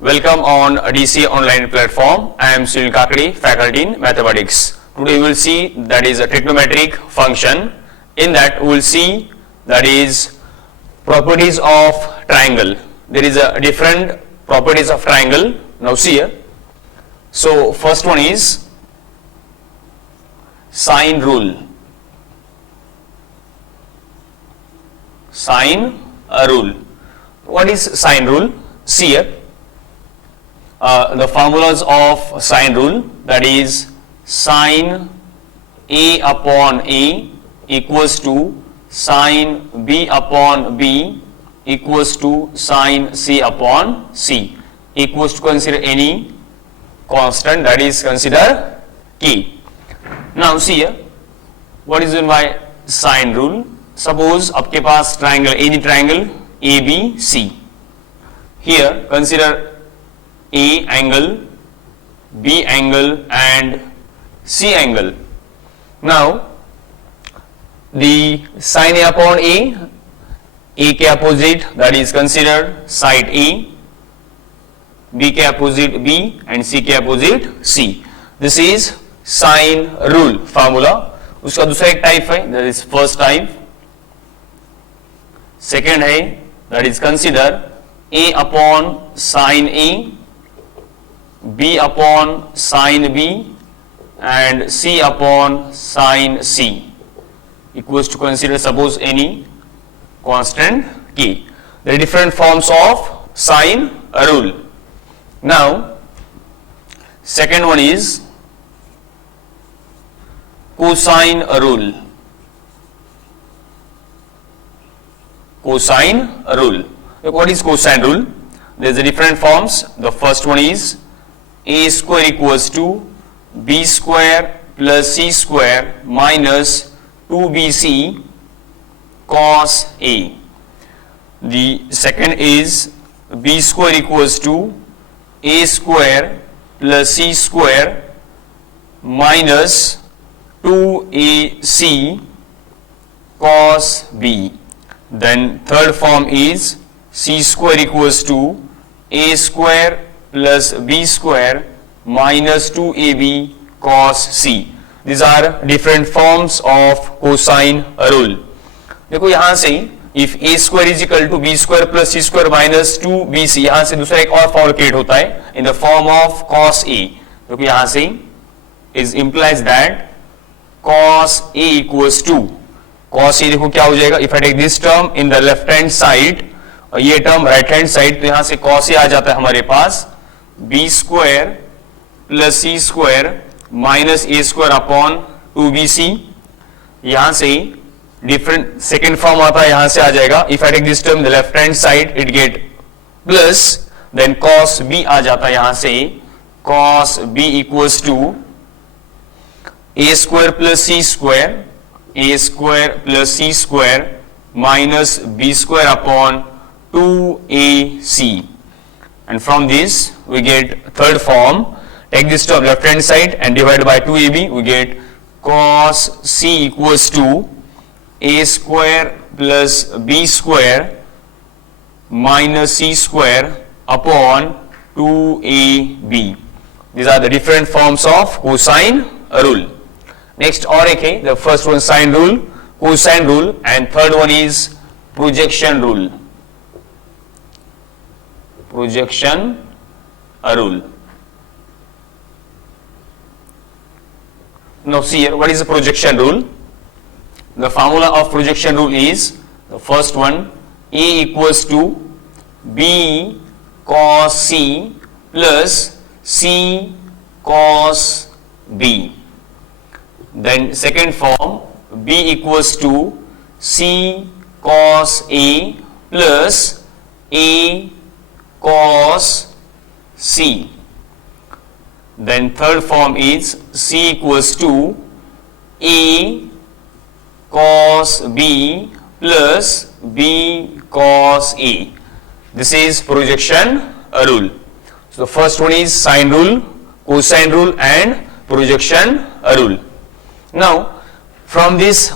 Welcome on DC online platform. I am Sunil Kakadi, faculty in mathematics. Today we will see that is a trigonometric function. In that we will see that is properties of triangle. There is a different properties of triangle. Now see here. So first one is sine rule. Sine rule. What is sine rule? See here. The formulas of sine rule, that is sine A upon A equals to sine B upon B equals to sine C upon C, equals to consider any constant, that is consider K. Now see here, what is meant by sine rule? Suppose आपके पास triangle, any triangle ABC. Here consider A angle, B angle and C angle. Now the sine A upon A के opposite, that is considered side A, B के opposite B and C के opposite C. This is sine rule formula. उसका दूसरा एक type है, that is first type. Second है, that is consider A upon sine A, B upon sine B and C upon sine C, equals to consider suppose any constant K. There are different forms of sine rule. Now second one is cosine rule. Cosine rule. What is cosine rule? There is a different forms. The first one is A square equals to B square plus C square minus 2BC cos A. The second is B square equals to A square plus C square minus 2AC cos B. Then third form is C square equals to A square plus B square minus 2AB cos C. These are different forms of cosine rule. देखो यहाँ से if A square is equal to B square plus C square minus 2BC, यहाँ से दूसरा एक और form create होता है in the form of cos A. देखो यहाँ से is implies that cos A equals to cos A, देखो क्या हो जाएगा, if I take this term in the left hand side, ये टर्म राइट हैंड साइड, तो यहाँ से cos A आ जाता है हमारे पास B square plus C square minus A square upon 2BC. यहाँ से डिफरेंट सेकेंड फॉर्म आता है, यहाँ से आ जाएगा if I take this term the left hand side it get plus then cos B आ जाता है यहाँ से cos B equals to A square plus C square, A square plus C square minus B square upon 2AC. And from this we get third form. Take this term left hand side and divide by 2AB, we get cos C equals to A square plus B square minus C square upon 2AB. These are the different forms of cosine rule. Next और एक है, the first one sine rule, cosine rule, and third one is projection rule. Projection rule. Now see here, what is the projection rule? The formula of projection rule is the first one, A equals to B cos C plus C cos B. Then second form, B equals to C cos A plus A cos C. Then third form is C equals to A cos B plus B cos A. This is projection rule. So the first one is sine rule, cosine rule and projection rule. Now from this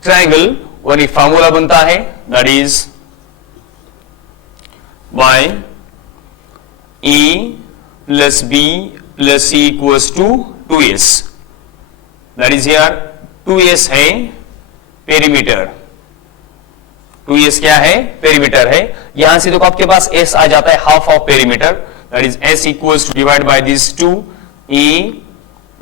triangle one एक formula बनता है, that is by A plus B plus C equals to 2S. That is here 2S है perimeter, 2S क्या है, perimeter है। यहां से देखो आपके पास S आ जाता है half of perimeter, that is S equals to divide by this 2 A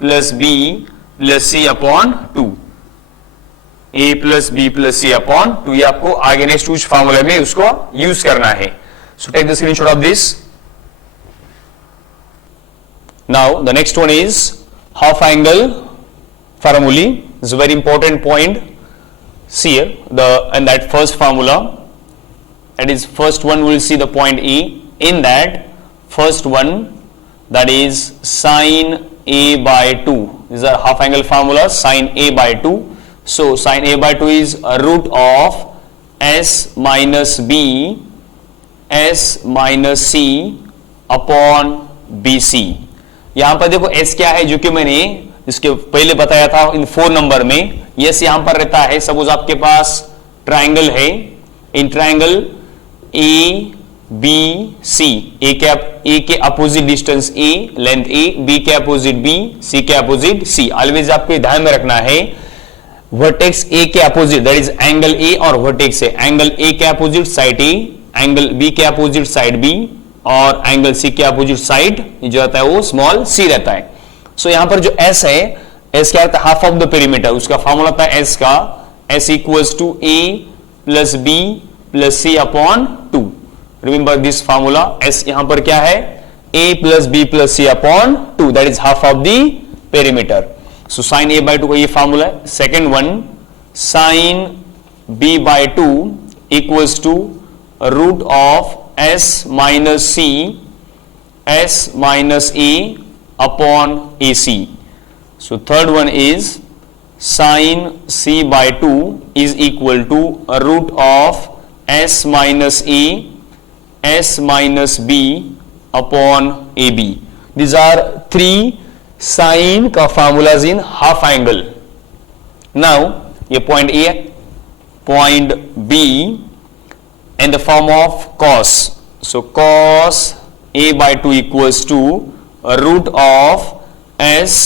plus B plus C upon 2, A plus B plus C upon 2। ये आपको आगे नेक्स्ट यूज फार्मूला में उसको यूज करना है। So take the screenshot of this. Now the next one is half angle formulae is a very important point. See here and that first formula, that is first one we will see the point A. In that first one, that is sine A by 2. These are half angle formulas, sine A by 2. So sine A by 2 is a root of S minus B S minus C upon BC। यहां पर देखो S क्या है, जो कि मैंने इसके पहले बताया था इन 4 नंबर में। यस यहां पर रहता है, सपोज आपके पास ट्राइंगल है, in triangle A B C, ए के अपोजिट डिस्टेंस ए, लेंथ ए, बी के अपोजिट बी, सी के अपोजिट सी। ऑलवेज आपको ध्यान में रखना है वर्टेक्स ए के opposite, that is angle A, और वर्टेक्स है एंगल ए के अपोजिट साइड ए, एंगल बी के अपोजिट साइड बी, और एंगल सी के अपोजिट साइड जो रहता है वो स्मॉल सी रहता है। सो यहां पर जो S है, S क्या रहता है, हाफ ऑफ द पेरीमीटर। उसका फॉर्मूला था S का, S equals to A plus B plus C upon 2। Remember this formula. S यहां पर क्या है, A plus B plus C upon 2, that is half of the perimeter. So sine A by 2 का ये formula है। Second one, sine B by 2 equals to root of S minus C S minus A upon AC. So third one is sin C by 2 is equal to a root of S minus A S minus B upon AB. These are 3 sine का formulas in half angle. Now ये point A, point B in the form of cos. So cos A by 2 equals to a root of S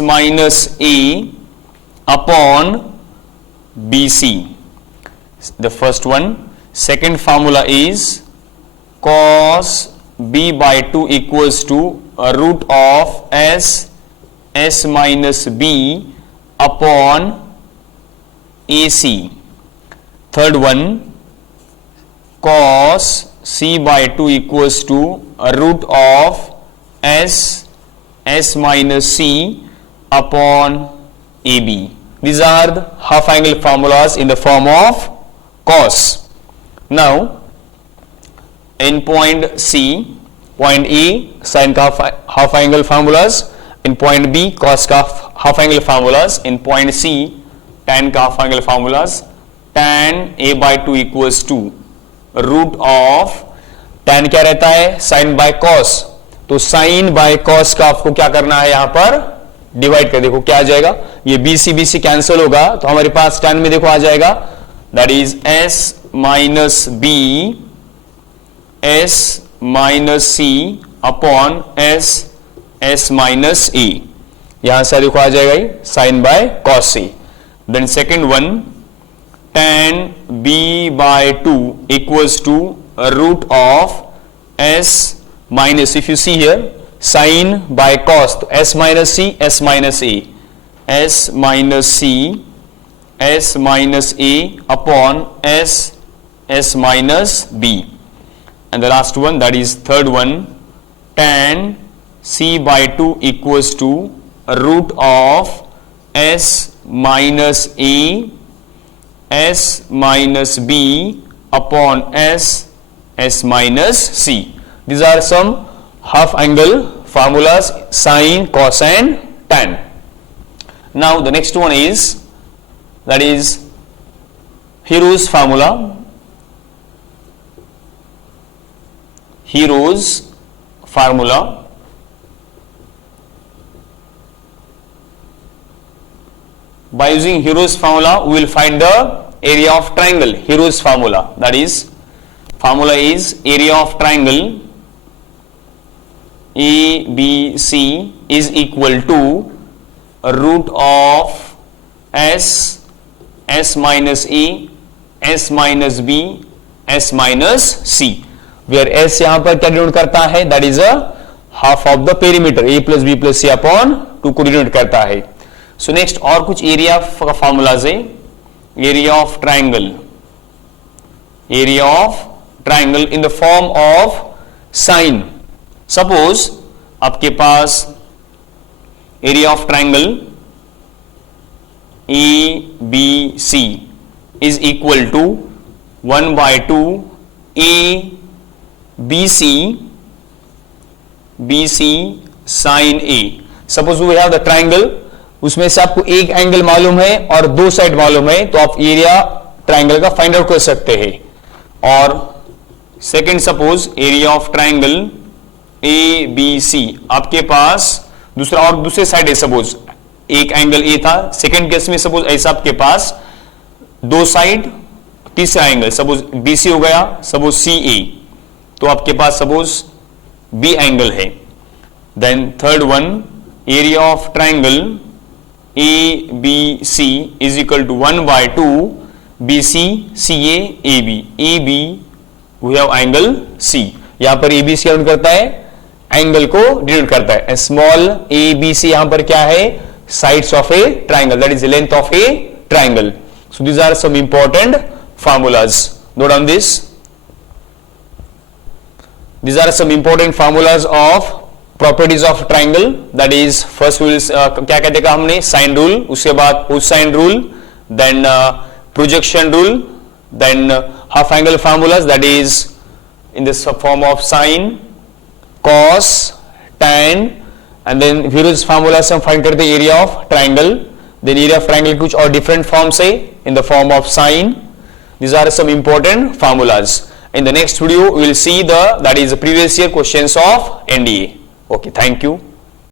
minus A upon BC. The first one. Second formula is cos B by 2 equals to a root of S minus B upon AC. Third one, cos C by 2 equals to a root of S minus C upon AB. These are the half angle formulas in the form of cos. Now in point C, point A sin का half angle formulas, in point B cos का half angle formulas, in point C tan का half angle formulas। tan A by 2 equals to root of, tan क्या रहता है, sin by cos, तो sign by cos का आपको क्या करना है, यहां पर डिवाइड कर, देखो क्या आ जाएगा, ये BC कैंसिल होगा तो हमारे पास tan में देखो आ जाएगा, that is S minus B S minus C upon S minus A। यहां से देखो आ जाएगा ये sine by cos C। Then second one, tan B by 2 equals to root of S minus, if you see here, sin by cos, तो S minus C S minus A, S minus C S minus A upon S minus B। And the last one, that is third one, tan C by 2 equals to a root of S minus A S minus B upon S minus C। These are some half angle formulas, sine, cos and tan. Now the next one is, that is Hero's formula. Hero's formula. By using Hero's formula, we will find the area of triangle. Hero's formula, that is, formula is area of triangle ABC is equal to root of S minus A, S minus B, S minus C, where S यहां पर क्या denote करता है, that is a half of the perimeter, A plus B plus C upon 2 को denote करता है. So next और कुछ एरिया का फॉर्मूलाज है. Area of triangle, area of triangle in the form of sine. Suppose आपके पास area of triangle ABC is equal to 1 by 2 ABC sin A. Suppose we have the triangle, उसमें से आपको एक एंगल मालूम है और दो साइड मालूम है, तो आप एरिया ट्राइंगल का फाइंड आउट कर सकते हैं. और second, suppose area of triangle ABC, आपके पास दूसरा और दूसरे साइड है, सपोज एक एंगल ए था, सेकंड केस में सपोज ऐसा आपके पास दो साइड, तीसरा एंगल सपोज BC हो गया, सपोज CA, तो आपके पास सपोज B एंगल है. Then third one, area of triangle ABC is equal to 1 by 2 BC CA AB. AB we have angle C. यहां पर ABC क्या करता है, एंगल को डिनोट करता है. स्मॉल ABC यहां पर क्या है, sides of a triangle, that is the length of a triangle. So these are some important formulas. Note on this. These are some important formulas of properties of triangle. That is first we will क्या कहते हैं हमने, sine rule, उसके बाद cosine rule, then projection rule, then half angle formulas, that is in this form of sine, cos, tan, and then various formulas से हम find करते हैं area of triangle. Then area of triangle कुछ और different forms है, in the form of sine. These are some important formulas. In the next video we will see that is the previous year questions of NDA. Okay, thank you.